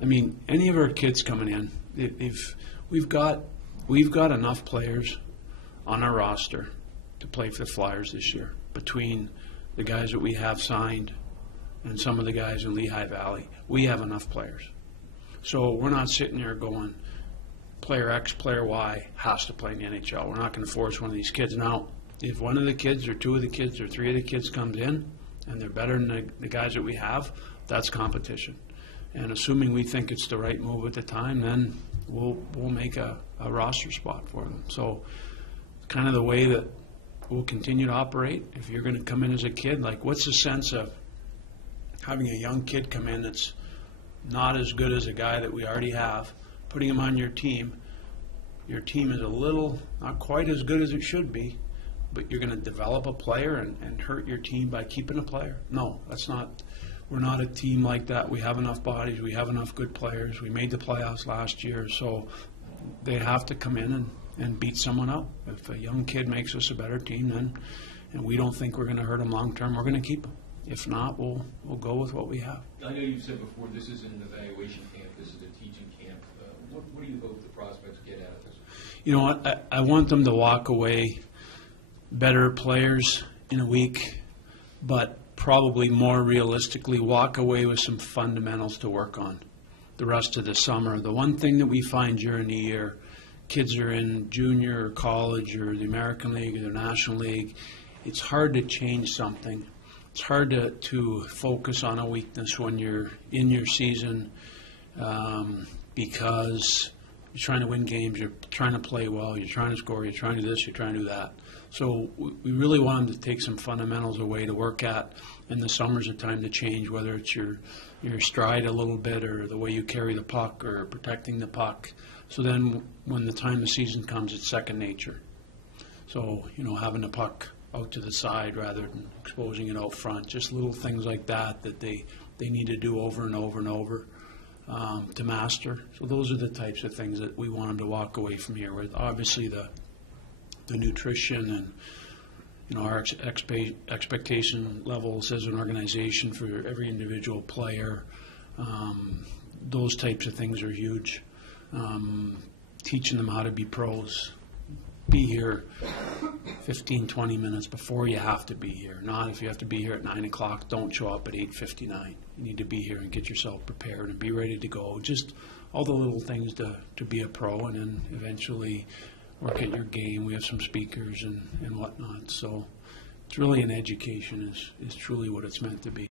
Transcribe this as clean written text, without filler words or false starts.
I mean, any of our kids coming in, we've got enough players on our roster to play for the Flyers this year, between the guys that we have signed and some of the guys in Lehigh Valley. We have enough players. So we're not sitting there going, player X, player Y has to play in the NHL. We're not going to force one of these kids. Now, if one of the kids or two of the kids or three of the kids comes in and they're better than the guys that we have, that's competition. And assuming we think it's the right move at the time, then we'll make a roster spot for them. So kind of the way that we'll continue to operate. If you're going to come in as a kid, like, what's the sense of having a young kid come in that's not as good as a guy that we already have, putting him on your team is a little, not quite as good as it should be, but you're going to develop a player and hurt your team by keeping a player? No, that's not. We're not a team like that. We have enough bodies. We have enough good players. We made the playoffs last year, so they have to come in and beat someone up. If a young kid makes us a better team, then, and we don't think we're going to hurt them long term, we're going to keep them. If not, we'll go with what we have. I know you've said before this isn't an evaluation camp. This is a teaching camp. What do you hope the prospects get out of this? You know what? I want them to walk away better players in a week, but probably more realistically walk away with some fundamentals to work on the rest of the summer. The one thing that we find during the year, kids are in junior or college or the American League or the National League, it's hard to change something. It's hard to focus on a weakness when you're in your season because you're trying to win games, you're trying to play well, you're trying to score, you're trying to do this, you're trying to do that. So we really want them to take some fundamentals away to work at. In the summer's a time to change, whether it's your stride a little bit or the way you carry the puck or protecting the puck. So then when the time of season comes, it's second nature. So, you know, having the puck out to the side rather than exposing it out front, just little things like that that they need to do over and over and over to master. So those are the types of things that we want them to walk away from here with. Obviously the nutrition and, you know, our expectation levels as an organization for every individual player, those types of things are huge. Teaching them how to be pros. Be here 15, 20 minutes before you have to be here. Not if you have to be here at 9 o'clock, don't show up at 8:59. You need to be here and get yourself prepared and be ready to go. Just all the little things to be a pro, and then eventually work at your game. We have some speakers and whatnot. So it's really an education is truly what it's meant to be.